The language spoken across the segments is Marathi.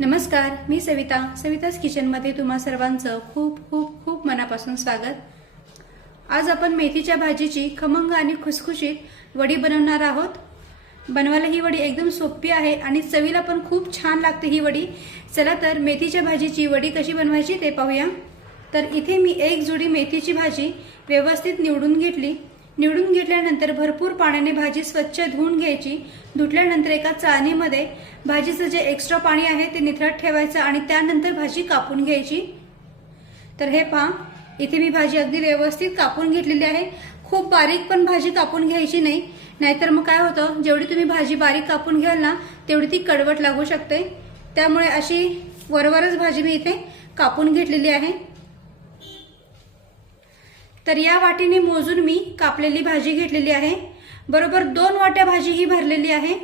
नमस्कार मी सविता. सविताच किचनमध्ये तुम्हा सर्वांचं खूप खूप खूप मनापासून स्वागत. आज आपण मेथीच्या भाजीची खमंग आणि खुसखुशीत वडी बनवणार आहोत. बनवायला ही वडी एकदम सोपी आहे आणि चवीला पण खूप छान लागते ही वडी. चला तर मेथीच्या भाजीची वडी कशी बनवायची ते पाहूया. तर इथे मी एक जुडी मेथीची भाजी व्यवस्थित निवडून घेतली. निवडून घेतल्यानंतर भरपूर पाण्याने भाजी स्वच्छ धुवून घ्यायची. धुतल्यानंतर एका चाळणीमध्ये भाजीचं जे एक्स्ट्रा पाणी आहे ते निथळत ठेवायचं आणि त्यानंतर भाजी कापून घ्यायची. तर हे पहा इथे मी भाजी अगदी व्यवस्थित कापून घेतलेली आहे. खूप बारीक पण भाजी कापून घ्यायची नाही. नाहीतर मग काय होतं जेवढी तुम्ही भाजी बारीक कापून घ्याल ना तेवढी ती कडवट लागू शकते. त्यामुळे अशी वरवरच भाजी मी इथे कापून घेतलेली आहे. तर या वाटीने मोजून मी कापलेली भाजी घेतलेली आहे. बरोबर दोन वाट्या भाजी ही भरलेली आहे.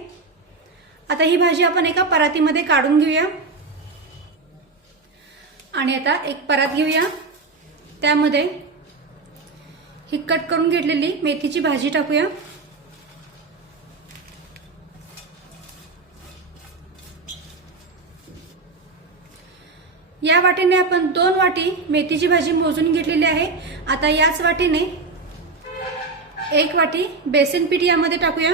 आता ही भाजी आपण एका परातीमध्ये काढून घेऊया. आणि आता एक परात घेऊया. त्यामध्ये ही कट करून घेतलेली मेथीची भाजी टाकूया. या वाटीने आपण दोन वाटी मेथीची भाजी मोजून घेतलेली आहे. आता याच वाटीने एक वाटी बेसन पीठ यामध्ये टाकूया.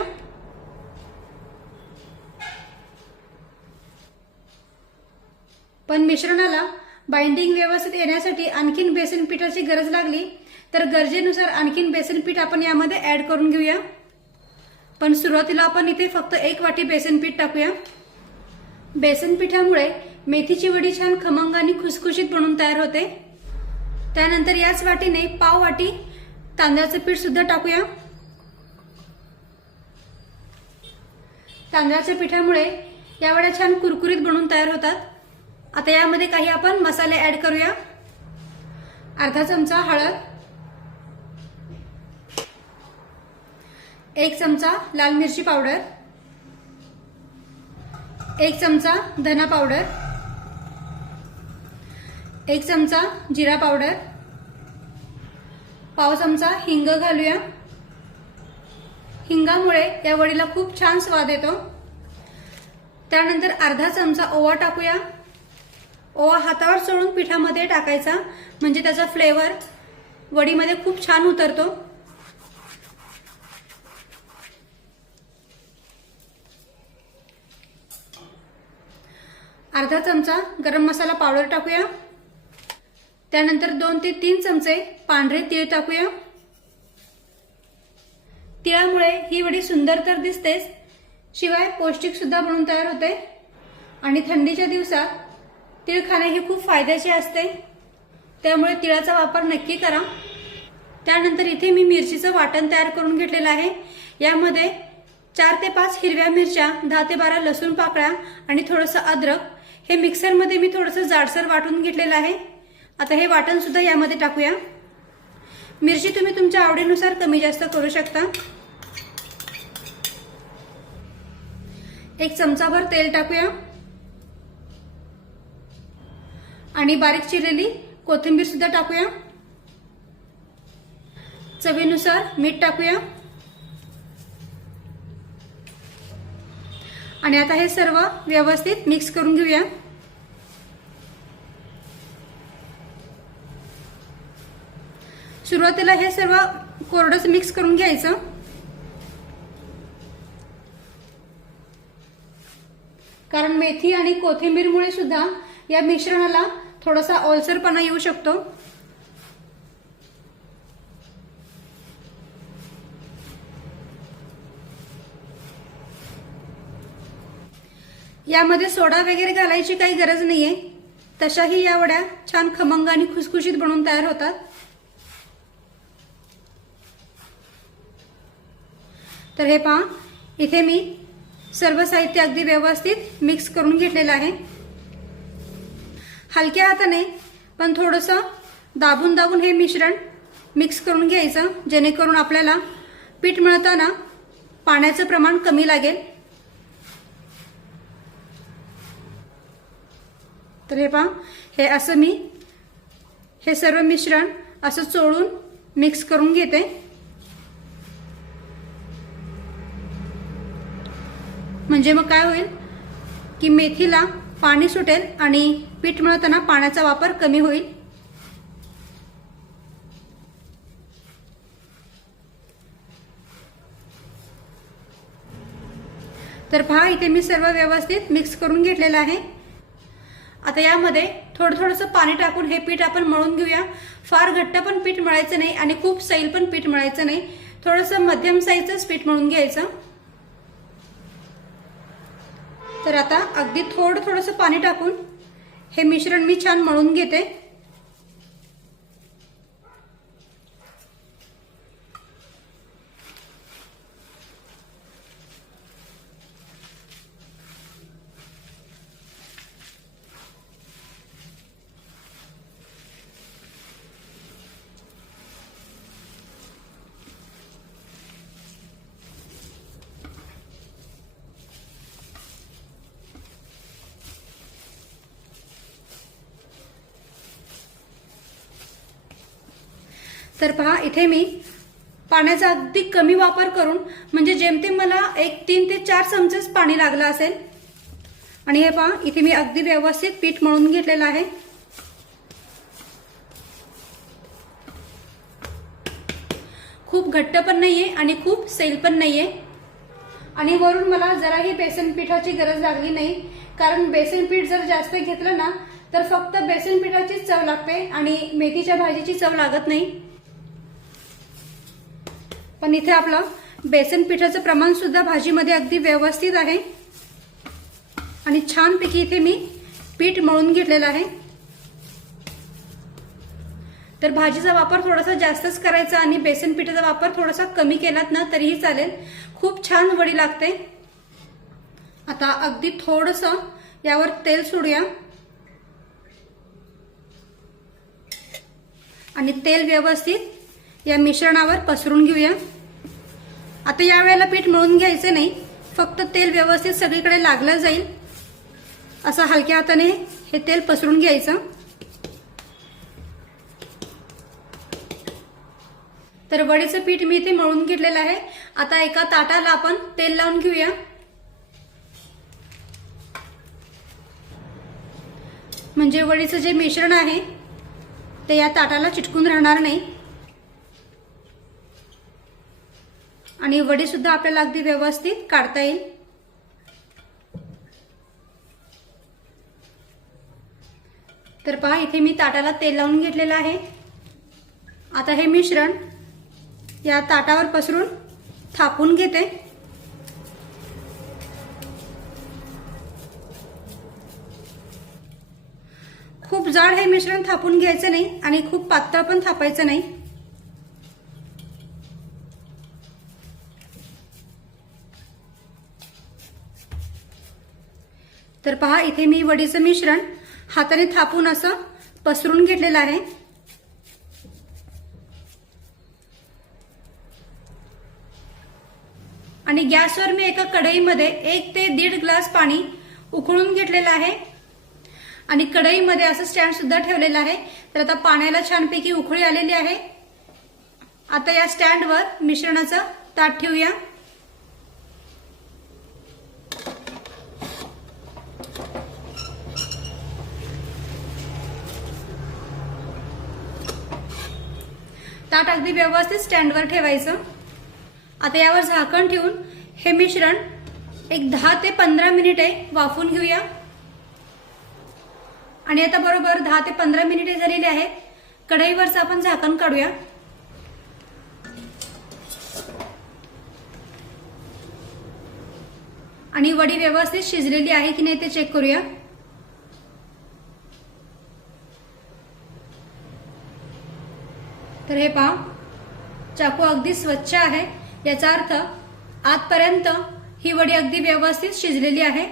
पण मिश्रणाला बाइंडिंग व्यवस्थित येण्यासाठी आणखीन बेसन पिठाची गरज लागली तर गरजेनुसार आणखीन बेसन पीठ आपण यामध्ये ऍड करून घेऊया. पण सुरुवातीला आपण इथे फक्त एक वाटी बेसन पीठ टाकूया. बेसन पिठामुळे मेथीची वडी छान खमंग आणि खुसखुशीत बनून तयार होते. त्यानंतर याच वाटीने पाव वाटी तांदळाचं पीठ सुद्धा टाकूया. तांदळाच्या पिठामुळे या वड्या छान कुरकुरीत बनून तयार होतात. आता यामध्ये काही आपण मसाले ऍड करूया. अर्धा चमचा हळद. एक चमचा लाल मिरची पावडर. एक चमचा धना पावडर. एक चमचा जिरा पावडर. पाव चमचा हिंग घालूया. हिंगामुळे या वडीला खूप छान स्वाद येतो. त्यानंतर अर्धा चमचा ओवा टाकूया. ओवा हातावर चोळून पिठामध्ये टाकायचा म्हणजे त्याचा फ्लेवर वडीमध्ये खूप छान उतरतो. अर्धा चमचा गरम मसाला पावडर टाकूया. त्यानंतर दोन ते तीन चमचे पांढरे तीळ टाकूया. तिळामुळे ही वडी सुंदर तर दिसतेच शिवाय पौष्टिक सुद्धा बनून तयार होते. आणि थंडीच्या दिवसात तीळ खाणे हे खूप फायद्याचे असते. त्यामुळे तिळाचा वापर नक्की करा. त्यानंतर इथे मी मिरचीचं वाटण तयार करून घेतलेलं आहे. यामध्ये चार ते पाच हिरव्या मिरच्या दहा ते बारा लसूण पाकळ्या आणि थोडंसं अद्रक हे मिक्सरमध्ये मी थोडंसं जाडसर वाटून घेतलेलं आहे. आता हे वाटण सुद्धा यामध्ये टाकूया. मिरची तुम्ही तुमच्या आवडीनुसार कमी जास्त करू शकता. एक चमचाभर तेल टाकूया. आणि बारीक चिरलेली कोथिंबीर सुद्धा टाकूया. चवीनुसार मीठ टाकूया. आणि आता हे सर्व व्यवस्थित मिक्स करून घेऊया. सुरुवातीला हे सर्व कोरडच मिक्स करून घ्यायचं. कारण मेथी आणि कोथिंबीरमुळे सुद्धा या मिश्रणाला थोडासा ओलसरपणा येऊ शकतो. यामध्ये सोडा वगैरे घालायची काही गरज नाहीये. तशाही या वड्या छान खमंग आणि खुसखुशीत बनवून तयार होतात. तर हे पहा इथे मी सर्व साहित्य अगदी व्यवस्थित मिक्स करून घेतलेलं आहे. हलक्या हाताने पण थोडंसं दाबून दाबून हे मिश्रण मिक्स करून घ्यायचं जेणेकरून आपल्याला पीठ मळताना पाण्याचं प्रमाण कमी लागेल. तर हे पहा हे असं मी हे सर्व मिश्रण असं चोळून मिक्स करून घेते. म्हणजे मग काय होईल? की मेथीला पाणी सुटेल आणि पीठ मिळताना पाण्याचा वापर कमी होईल. तर पहा इथे मी सर्व व्यवस्थित मिक्स करून घेतलेलं आहे. आता यामध्ये थोडं थोडंसं पाणी टाकून हे पीठ आपण मळून घेऊया. फार घट्ट पण पीठ मळायचं नाही आणि खूप सैल पण पीठ मळायचं नाही. थोडंसं मध्यम साईजच पीठ मळून घ्यायचं. तर आता अगदी थोडं थोडंसं पाणी टाकून हे मिश्रण मी छान मळून घेते. तर पहा इथे मी पाण्याचा अगदी कमी वापर करून म्हणजे जेमतेम मला एक तीन ते चार चमचेच पाणी लागलं असेल. आणि हे पहा इथे मी अगदी व्यवस्थित पीठ मळून घेतलेलं आहे. खूप घट्ट पण नाहीये आणि खूप सैल पण नाहीये. आणि वरून मला जराही बेसन पिठाची गरज लागली नाही. कारण बेसन पीठ जर जास्त घेतलं ना तर फक्त बेसन पिठाचीच चव लागते आणि मेथीच्या भाजीची चव लागत नाही. पण इथे आपलं बेसन पिठाचं प्रमाण सुद्धा भाजीमध्ये अगदी व्यवस्थित आहे. आणि छानपैकी इथे मी पीठ मळून घेतलेलं आहे. तर भाजीचा वापर थोडासा जास्तच करायचा आणि बेसन पिठाचा वापर थोडासा कमी केलात ना तरीही चालेल. खूप छान वडी लागते. आता अगदी थोडस यावर तेल सोडूया. आणि तेल व्यवस्थित या मिश्रणावर पसरून घेऊया. आता या वेळेला पीठ मळून घ्यायचं नाही फक्त तेल व्यवस्थित सगळीकडे लागलं जाईल. असं हलक्या हाताने हे तेल पसरून घ्यायचं. तर वडीचं पीठ मी इथे मळून घेतलेलं आहे. आता एका ताटाला आपण तेल लावून घेऊया. म्हणजे वडीचं जे मिश्रण आहे ते या ताटाला चिटकून राहणार नाही. आणि वडी सुद्धा आपल्याला अगदी व्यवस्थित काढता येईल. तर पहा इथे मी ताटाला तेल लावून घेतलेलं आहे. आता हे मिश्रण या ताटावर पसरून थापून घेते. खूप जाड हे मिश्रण थापून घ्यायचं नाही आणि खूप पातळ पण थापायचं नाही. तर पहा इथे मी वडीचं मिश्रण हाताने थापून असं पसरून घेतलेलं आहे. आणि गॅसवर मी एका कढईमध्ये एक ते दीड ग्लास पाणी उकळून घेतलेलं आहे. आणि कढईमध्ये असं स्टँड सुद्धा ठेवलेलं आहे. तर आता पाण्याला छानपैकी उकळी आलेली आहे. आता या स्टँडवर मिश्रणाचं ताट ठेवूया. ताट अगदी व्यवस्थित स्टँडवर ठेवायचं. आता यावर झाकण ठेवून हे मिश्रण एक दहा ते पंधरा मिनिटे वाफून घेऊया. आणि आता बरोबर दहा ते पंधरा मिनिटे झालेली आहे कढईवरचं आपण झाकण काढूया. आणि वडी व्यवस्थित शिजलेली आहे की नाही ते चेक करूया. तर हे पहा चाकू अगदी स्वच्छ आहे. याचा अर्थ आतपर्यंत ही वडी अगदी व्यवस्थित शिजलेली आहे.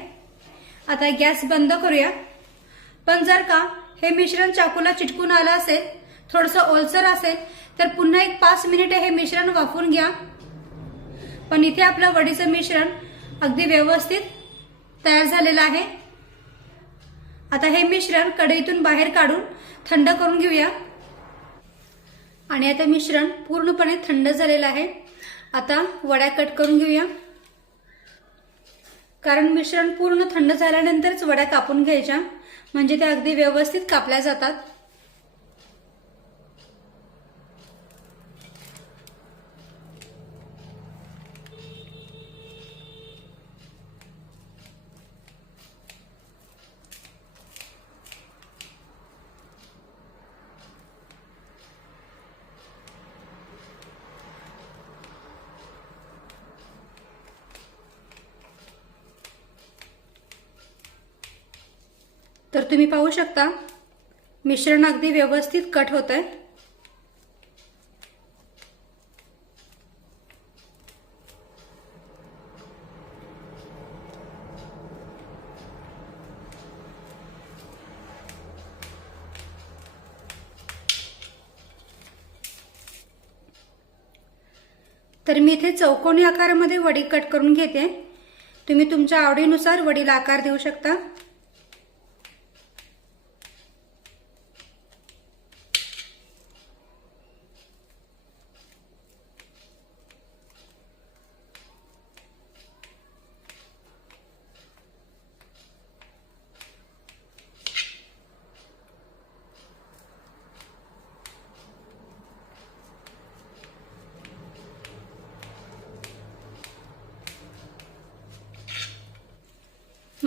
आता गॅस बंद करूया. पण जर का हे मिश्रण चाकूला चिटकून आलं असेल थोडंसं ओलसर असेल तर पुन्हा एक पाच मिनिटे हे मिश्रण वाफून घ्या. पण इथे आपलं वडीचं मिश्रण अगदी व्यवस्थित तयार झालेलं आहे. आता हे मिश्रण कढईतून बाहेर काढून थंड करून घेऊया. आणि आता मिश्रण पूर्णपणे थंड झालेलं आहे. आता वड्या कट करून घेऊया. कारण मिश्रण पूर्ण थंड झाल्यानंतरच वड्या कापून घ्यायच्या. म्हणजे त्या अगदी व्यवस्थित कापल्या जातात. तर तुम्ही पाहू शकता मिश्रण अगदी व्यवस्थित कट होत आहे तर मी इथे चौकोनी आकारामध्ये वडी कट करून घेते. तुम्ही तुमच्या आवडीनुसार वडीला आकार देऊ शकता.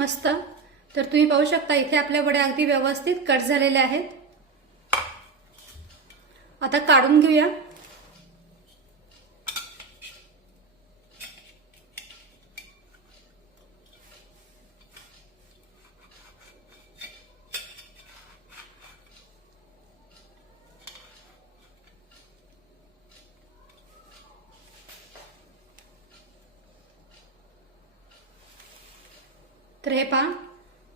मस्त. तर तुम्ही पाहू शकता इथे आपल्या वड्या अगदी व्यवस्थित कट झालेल्या आहेत. आता काढून घेऊया. तर हे पहा.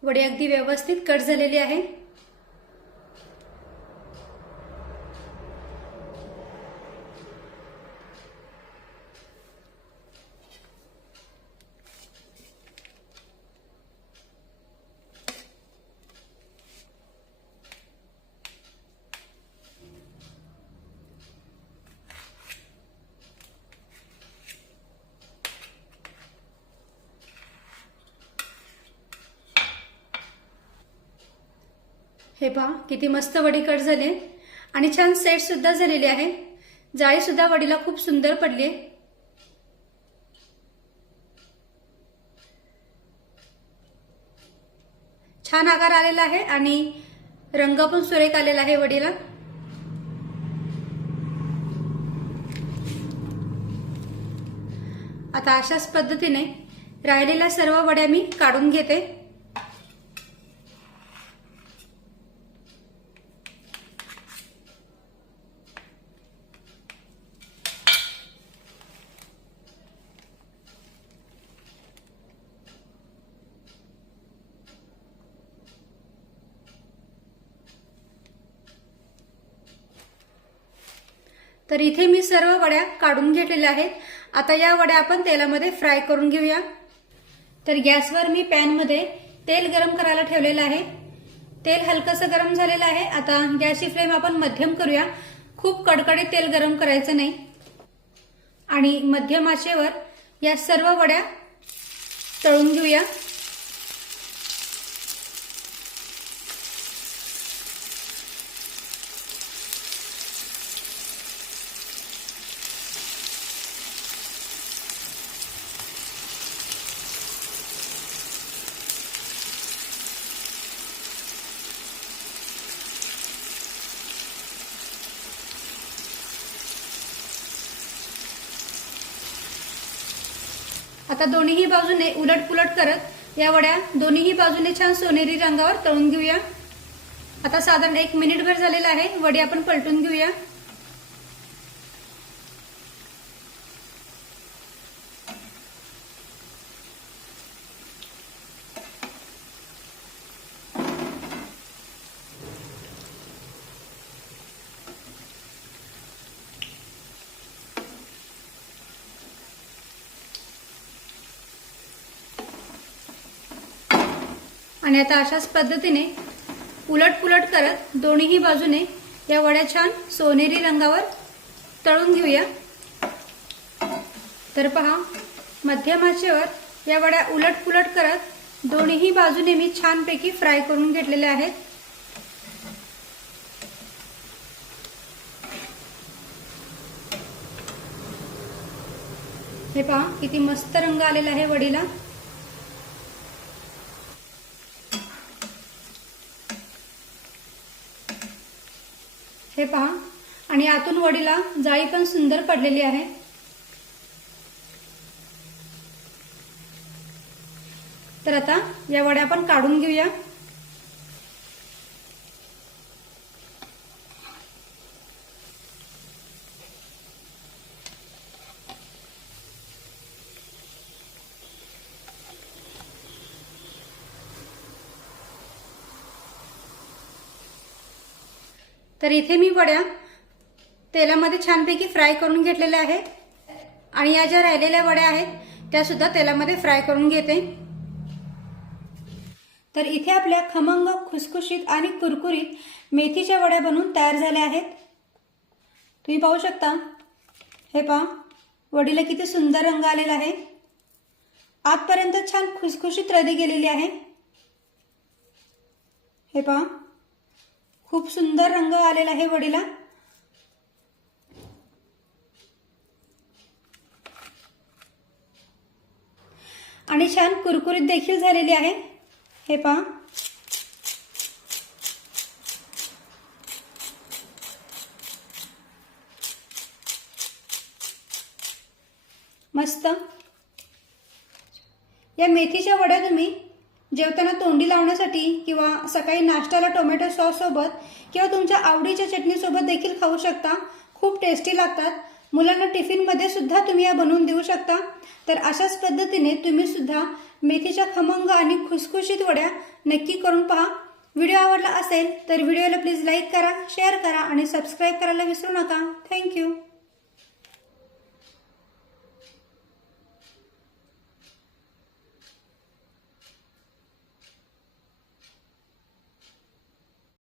वडी अगदी व्यवस्थित कट झालेली आहे. हे पहा किती मस्त वडी कट झाले. आणि छान सेट सुद्धा झालेली आहे. जाळी सुद्धा वडीला खूप सुंदर पडली छान आकार आलेला आहे आणि रंग पण सुरेख आलेला आहे वडीला. आता अशाच पद्धतीने राहिलेल्या सर्व वड्या मी काढून घेते. तर इथे मी सर्व वड्या काढून घेतलेल्या आहेत. आता या वड्या आपण तेलामध्ये फ्राय करून घेऊया. तर गॅसवर मी पॅनमध्ये तेल गरम करायला ठेवलेलं आहे. तेल हलकंसं गरम झालेलं आहे. आता गॅसची फ्लेम आपण मध्यम करूया. खूप कडकडीत तेल गरम करायचं नाही. आणि मध्यम आचेवर या सर्व वड्या तळून घेऊया. आता दोन्हीही बाजूने उलट पुलट करत या वड्या दोन्हीही बाजूने छान सोनेरी रंगावर तळून घेऊया. आता साधारण एक मिनिटभर झालेला आहे. वडी आपण पलटून घेऊया. आणि आता अशाच पद्धतीने उलट पुलट करत दोन्हीही बाजूने या वड्या छान सोनेरी रंगावर तळून घेऊया. तर पहा मध्यमाचेवर या वड्या उलट पुलट करत दोन्हीही बाजूने मी छानपैकी फ्राय करून घेतलेल्या आहेत. हे पहा किती मस्त रंग आलेला आहे वडीला. हे पहा. आणि आतून वडीला जाळी पण सुंदर पडलेली आहे. तर आता या वड्या आपण काढून घेऊया. तर इथे मी वड्या तेलामध्ये छानपैकी फ्राय करून घेतलेल्या आहे आणि या ज्या राहिलेल्या वड्या आहेत त्या सुद्धा तेलामध्ये फ्राय करून घेते. तर इथे आपल्या खमंग खुसखुशीत आणि कुरकुरीत मेथीच्या वड्या बनवून तयार झाल्या आहेत. तुम्ही पाहू शकता. हे पहा वडीला किती सुंदर रंग आलेला आहे. आतपर्यंत छान खुसखुशीत रदी गेलेली आहे. हे पहा खूप सुंदर रंग आलेला आहे वडीला. आणि छान कुरकुरीत देखील झालेली आहे. हे पहा. मस्त. या मेथीच्या वड्या तुम्ही जेवताना तोंडी लावण्यासाठी किंवा सकाळी नाश्त्याला टोमॅटो सॉससोबत किंवा तुमच्या आवडीच्या चटणीसोबत देखील खाऊ शकता. खूप टेस्टी लागतात. मुलांना टिफिनमध्ये सुद्धा तुम्ही या बनवून देऊ शकता. तर अशाच पद्धतीने तुम्ही सुद्धा मेथीच्या खमंग आणि खुसखुशीत वड्या नक्की करून पहा. व्हिडिओ आवडला असेल तर व्हिडिओला प्लीज लाईक करा शेअर करा आणि सबस्क्राईब करायला विसरू नका. थँक्यू